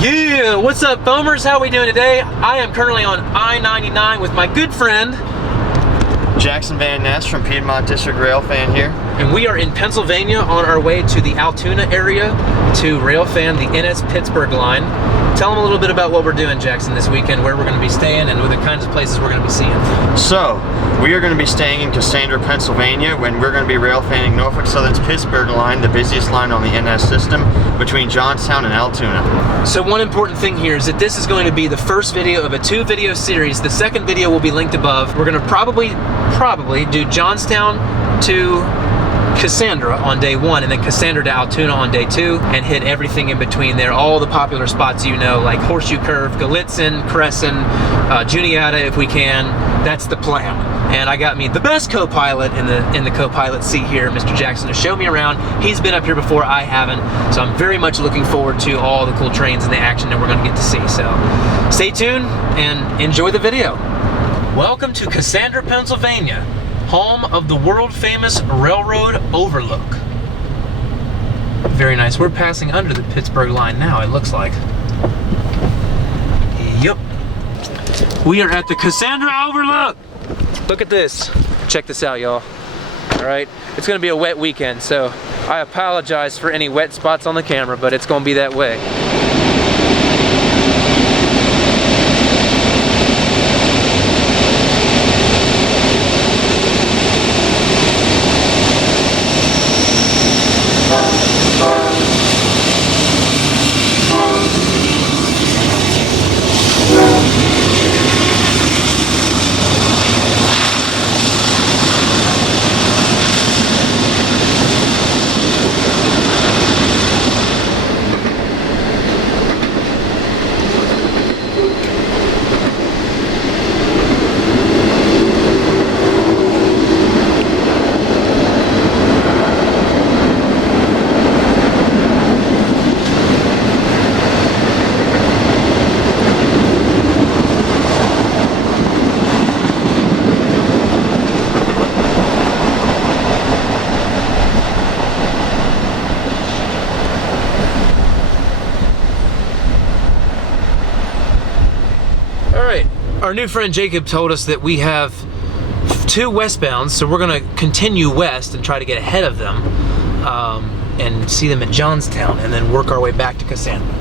Yeah, what's up, foamers? How we doing today? I am currently on I-99 with my good friend Jackson Van Ness from Piedmont District Railfan here. And we are in Pennsylvania on our way to the Altoona area to Railfan the NS Pittsburgh Line. Tell them a little bit about what we're doing, Jackson, this weekend, where we're going to be staying, and the kinds of places we're going to be seeing. So, we are going to be staying in Cassandra, Pennsylvania, when we're going to be railfanning Norfolk Southern Pittsburgh Line, the busiest line on the NS system, between Johnstown and Altoona. So one important thing here is that this is going to be the first video of a 2-video series. The second video will be linked above. We're going to probably do Johnstown to Cassandra on day 1, and then Cassandra to Altoona on day 2, and hit everything in between there, all the popular spots you know, like Horseshoe Curve, Gallitzin, Crescent, Juniata if we can. That's the plan. And I got me the best co-pilot in the co-pilot seat here, Mr. Jackson, to show me around. He's been up here before, I haven't, so I'm very much looking forward to all the cool trains and the action that we're going to get to see. So stay tuned and enjoy the video. Welcome to Cassandra, Pennsylvania, home of the world-famous railroad Overlook. Very nice. We're passing under the Pittsburgh Line now, it looks like. Yep. We are at the Cassandra Overlook. Look at this. Check this out, y'all. All right. It's going to be a wet weekend, so I apologize for any wet spots on the camera, but it's going to be that way. Our new friend Jacob told us that we have 2 westbounds, so we're going to continue west and try to get ahead of them and see them at Johnstown, and then work our way back to Cassandra.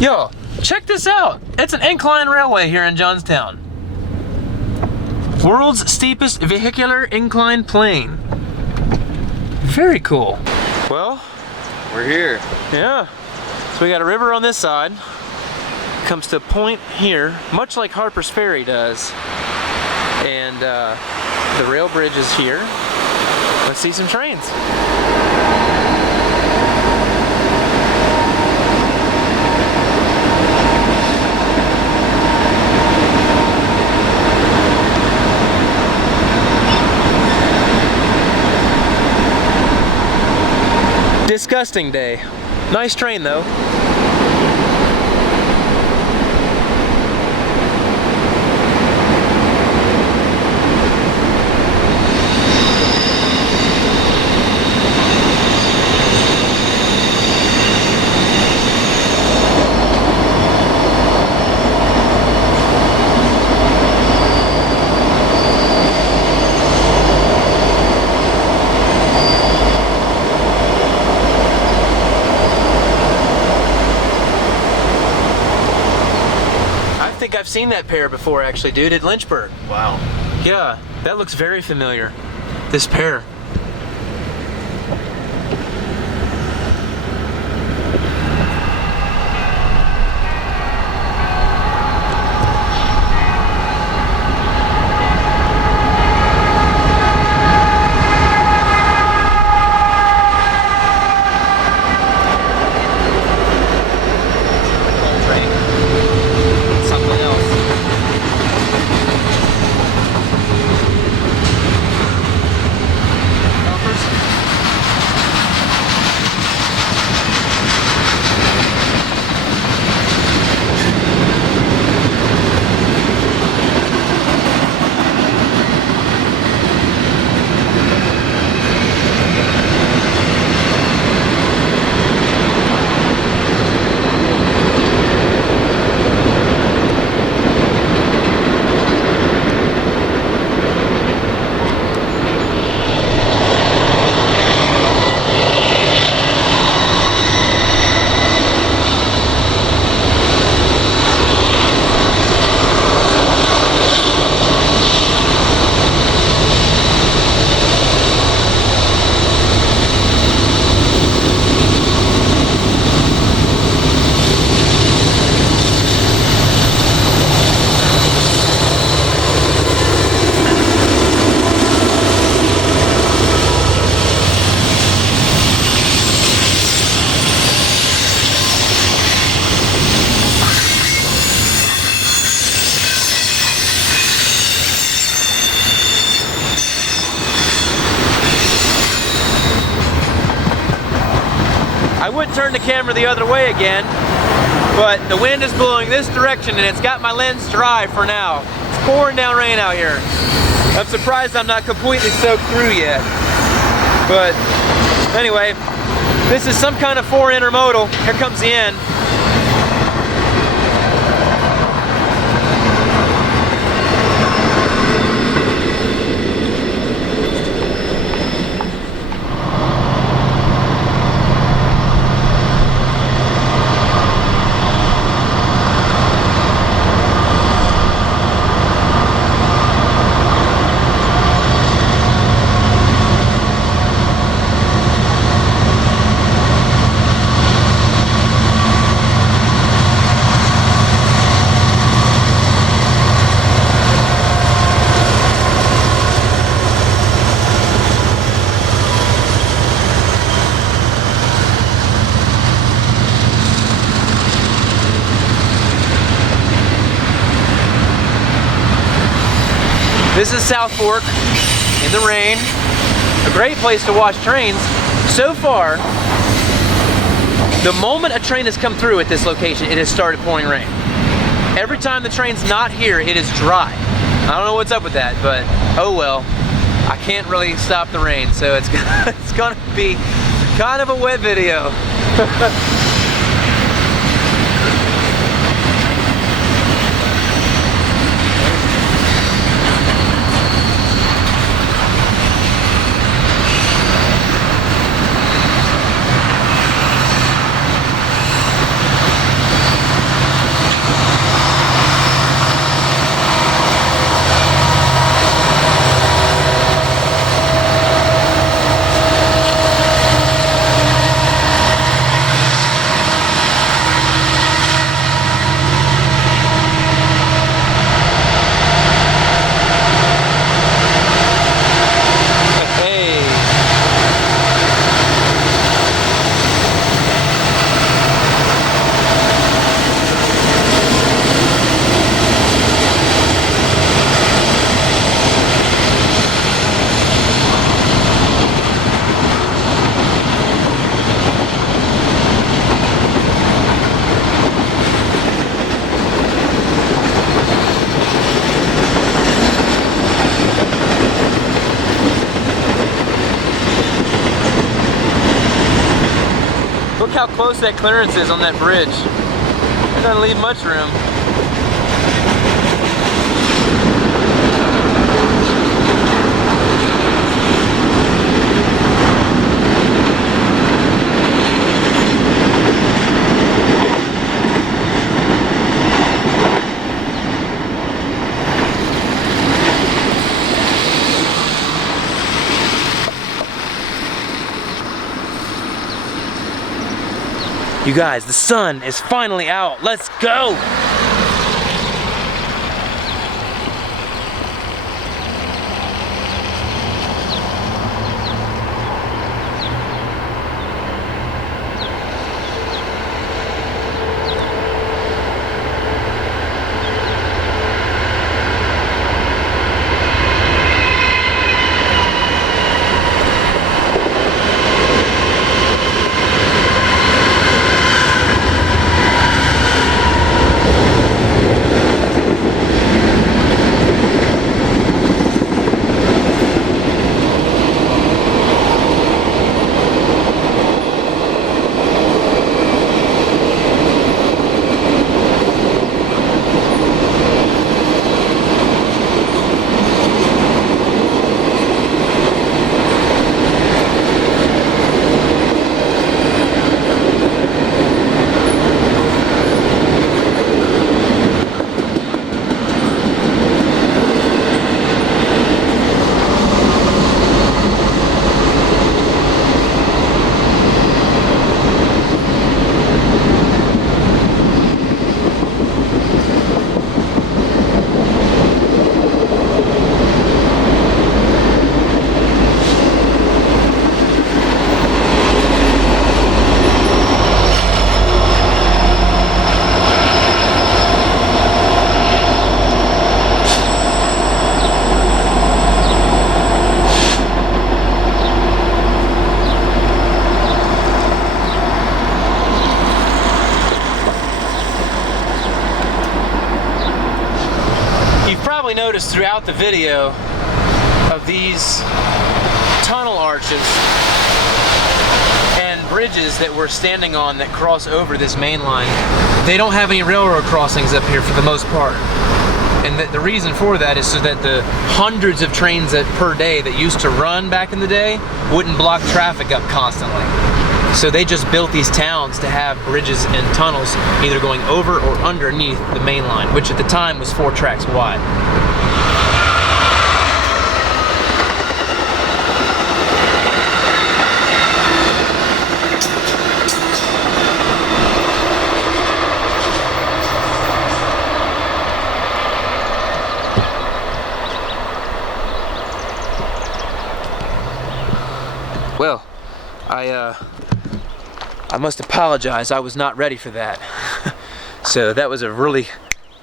Yo, check this out. It's an incline railway here in Johnstown. World's steepest vehicular incline plane. Very cool. Well, We're here. yeah. So we got a river on this side. Comes to a point here, much like Harper's Ferry does, and the rail bridge is here. Let's see some trains. Disgusting day. Nice train though. I've seen that pair before, actually, dude, at Lynchburg. Wow. Yeah, that looks very familiar, this pair. I would turn the camera the other way again, but the wind is blowing this direction and it's got my lens dry for now. It's pouring down rain out here. I'm surprised I'm not completely soaked through yet. But anyway, this is some kind of 4 intermodal. Here comes the end. This is South Fork in the rain. A great place to watch trains. So far, the moment a train has come through at this location, it has started pouring rain. Every time the train's not here, it is dry. I don't know what's up with that, but oh well. I can't really stop the rain, so it's gonna be kind of a wet video. Look how close that clearance is on that bridge. It doesn't leave much room. You guys, the sun is finally out. Let's go! notice throughout the video of these tunnel arches and bridges that we're standing on that cross over this main line, they don't have any railroad crossings up here for the most part. And the reason for that is so that the hundreds of trains per day that used to run back in the day wouldn't block traffic up constantly. So they just built these towns to have bridges and tunnels either going over or underneath the main line, which at the time was 4 tracks wide. Well, I must apologize. I was not ready for that. So that was a really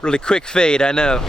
quick fade, I know.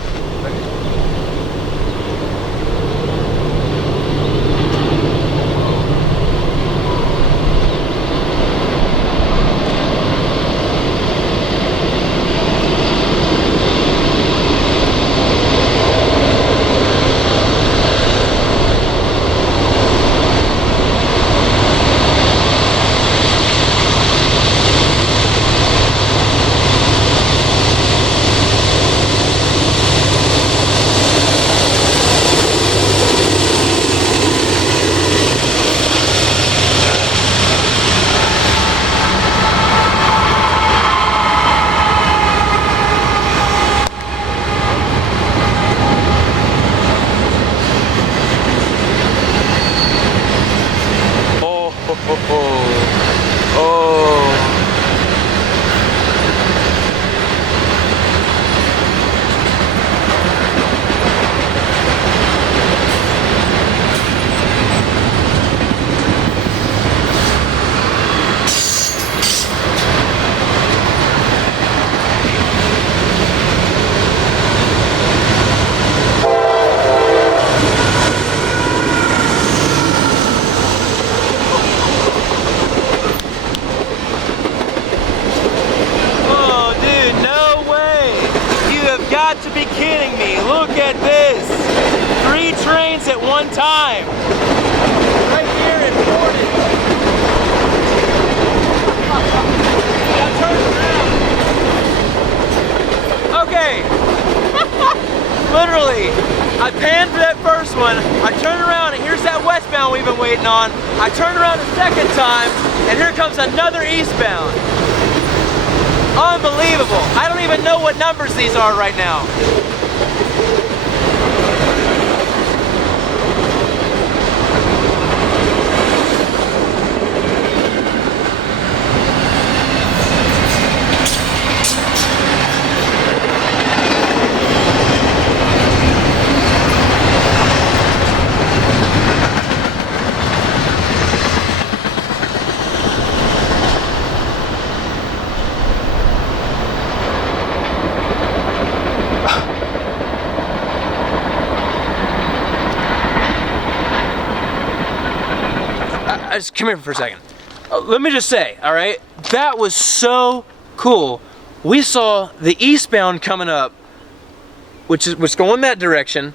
To be kidding me. Look at this. 3 trains at one time. Right here in Portage. Now turn around. Okay. Literally, I panned for that first one. I turn around and here's that westbound we've been waiting on. I turn around a second time and here comes another eastbound. Unbelievable. I don't even know what numbers these are right now. Just come here for a second. Let me just say, all right, that was so cool. We saw the eastbound coming up, which was going that direction.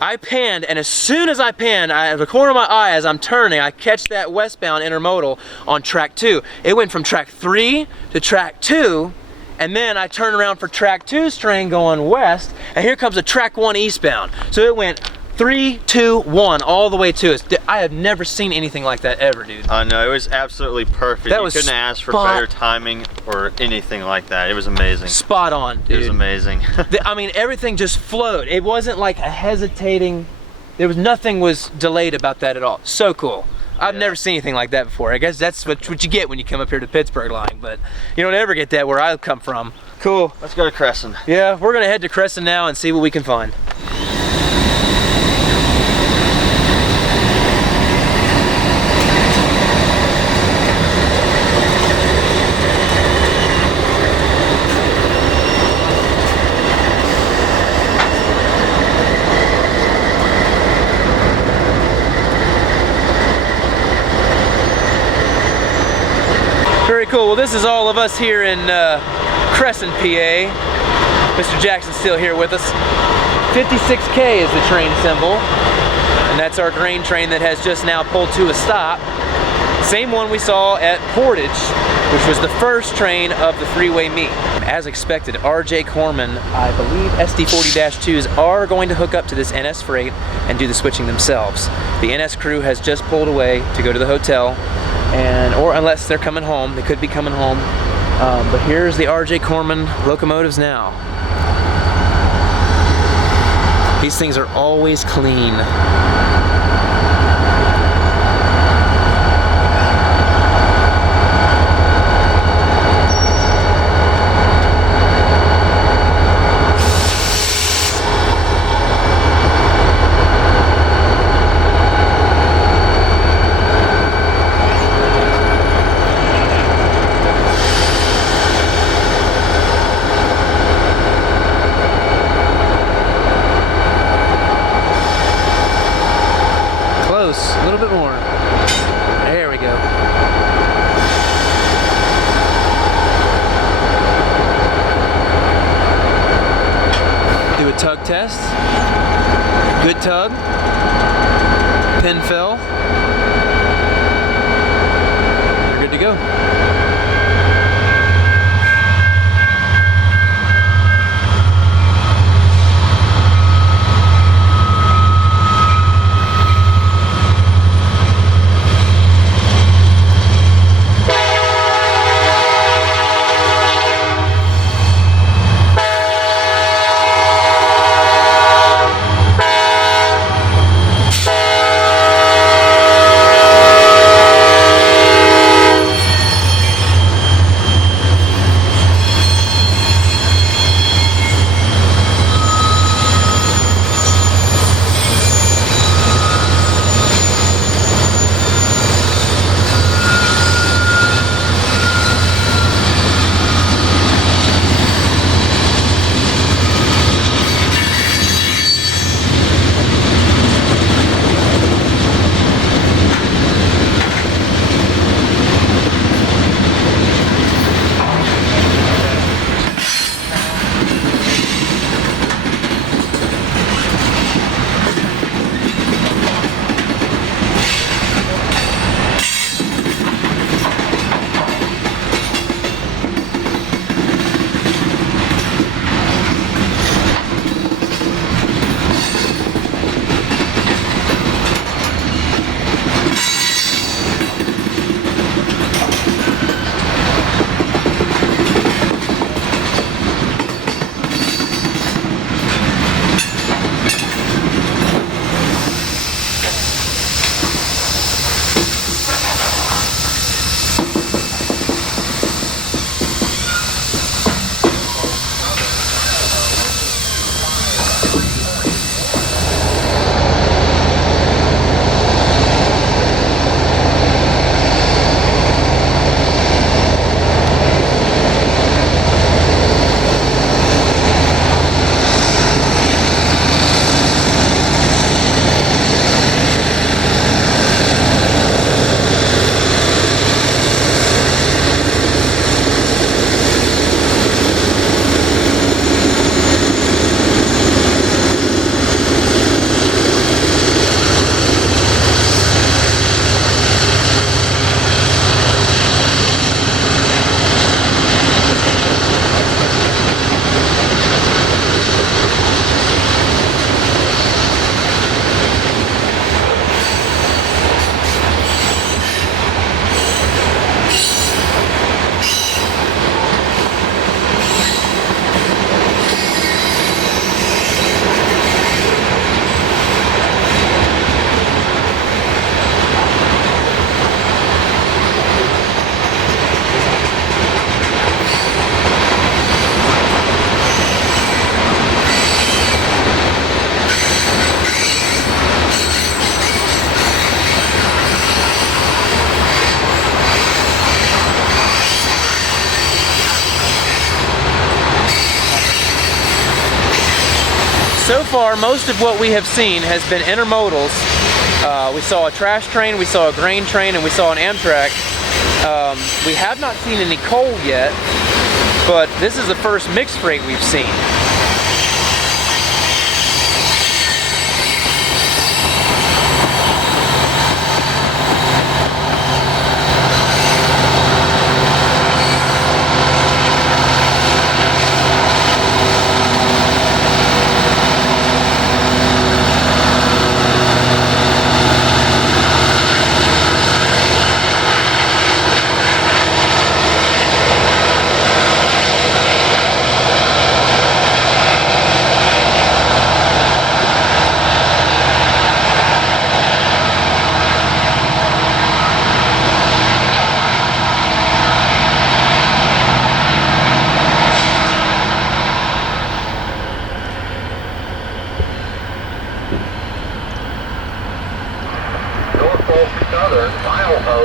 I panned, and as soon as I panned, at the corner of my eye as I'm turning, I catch that westbound intermodal on track 2. It went from track 3 to track 2, and then I turn around for track 2's train going west, and here comes a track 1 eastbound. So it went 3, 2, 1, all the way to us. I have never seen anything like that ever, dude. I know, it was absolutely perfect. That was you couldn't ask for better timing or anything like that. It was amazing. Spot on, dude. It was amazing. I mean, everything just flowed. It wasn't like a hesitating, nothing was delayed about that at all. So cool. I've never seen anything like that before. I guess that's what you get when you come up here to Pittsburgh Line, but you don't ever get that where I come from. Cool. Let's go to Crescent. Yeah, we're gonna head to Crescent now and see what we can find. Very cool. Well, this is all of us here in Crescent, PA. Mr. Jackson's still here with us. 56K is the train symbol, and that's our grain train that has just now pulled to a stop. Same one we saw at Portage, which was the first train of the three-way meet. As expected, RJ Corman, I believe SD40-2s are going to hook up to this NS freight and do the switching themselves. The NS crew has just pulled away to go to the hotel, or unless they're coming home, they could be coming home. But here's the RJ Corman locomotives now. These things are always clean. A little bit more. There we go. Do a tug test. Good tug. Pin fell. You're good to go. So far, most of what we have seen has been intermodals. We saw a trash train, we saw a grain train, and we saw an Amtrak. We have not seen any coal yet, but this is the first mixed freight we've seen.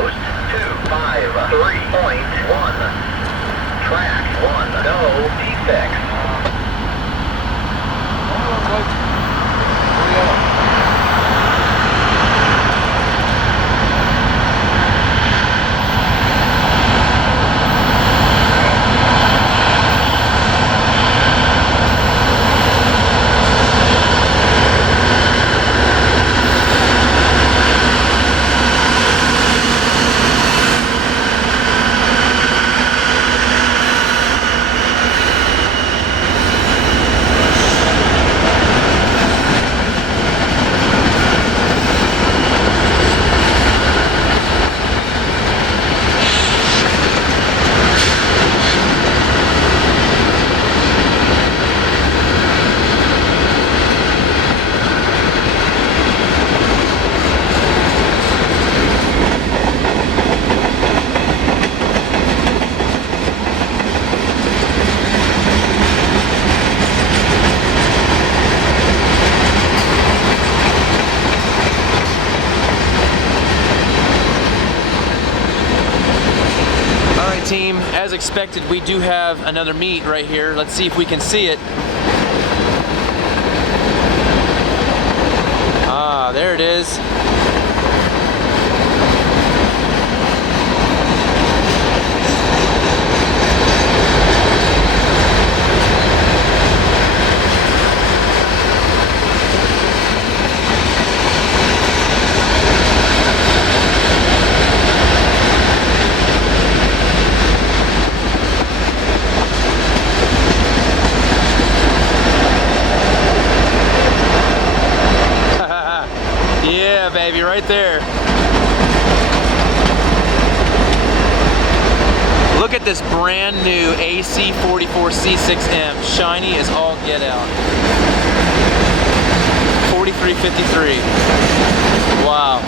Post 253.1. Track 1, no defects. Team, as expected, we do have another meet right here. Let's see if we can see it. Ah, there it is. Baby, right there. Look at this brand new AC44C6M, shiny as all get out. 4353. Wow.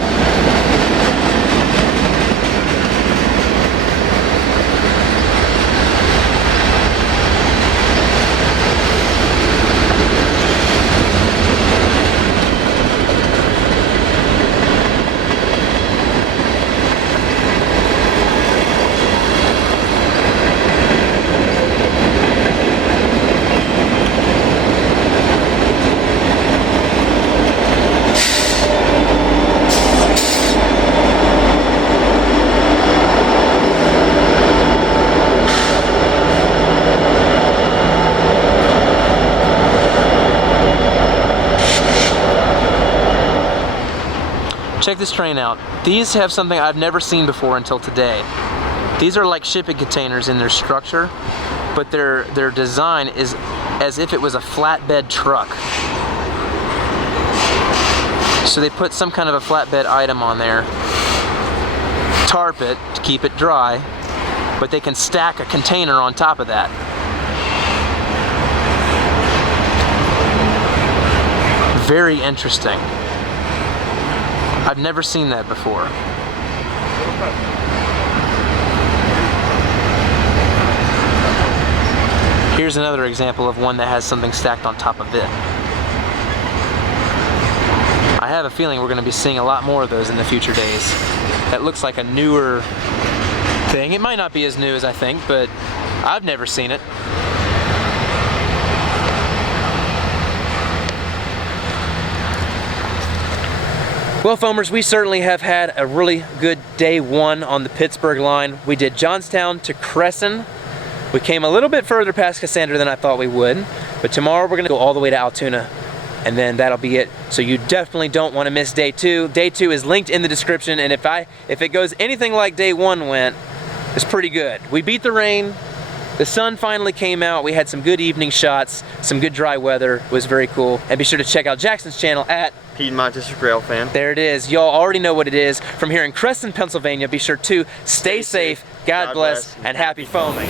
Check this train out. These have something I've never seen before until today. These are like shipping containers in their structure, but their design is as if it was a flatbed truck. So they put some kind of a flatbed item on there, tarp it to keep it dry, but they can stack a container on top of that. Very interesting. I've never seen that before. Here's another example of one that has something stacked on top of it. I have a feeling we're going to be seeing a lot more of those in the future days. That looks like a newer thing. It might not be as new as I think, but I've never seen it. Well, foamers, we certainly have had a really good day one on the Pittsburgh line. We did Johnstown to Crescent. We came a little bit further past Cassandra than I thought we would, but tomorrow we're gonna go all the way to Altoona, and then that'll be it. So you definitely don't want to miss day two. Day two is linked in the description, and if it goes anything like day one went, it's pretty good. We beat the rain. The sun finally came out. We had some good evening shots, some good dry weather. It was very cool. And be sure to check out Jackson's channel at Piedmont District Railfan. There it is. Y'all already know what it is. From here in Crescent, Pennsylvania, be sure to stay safe, God bless, and happy foaming.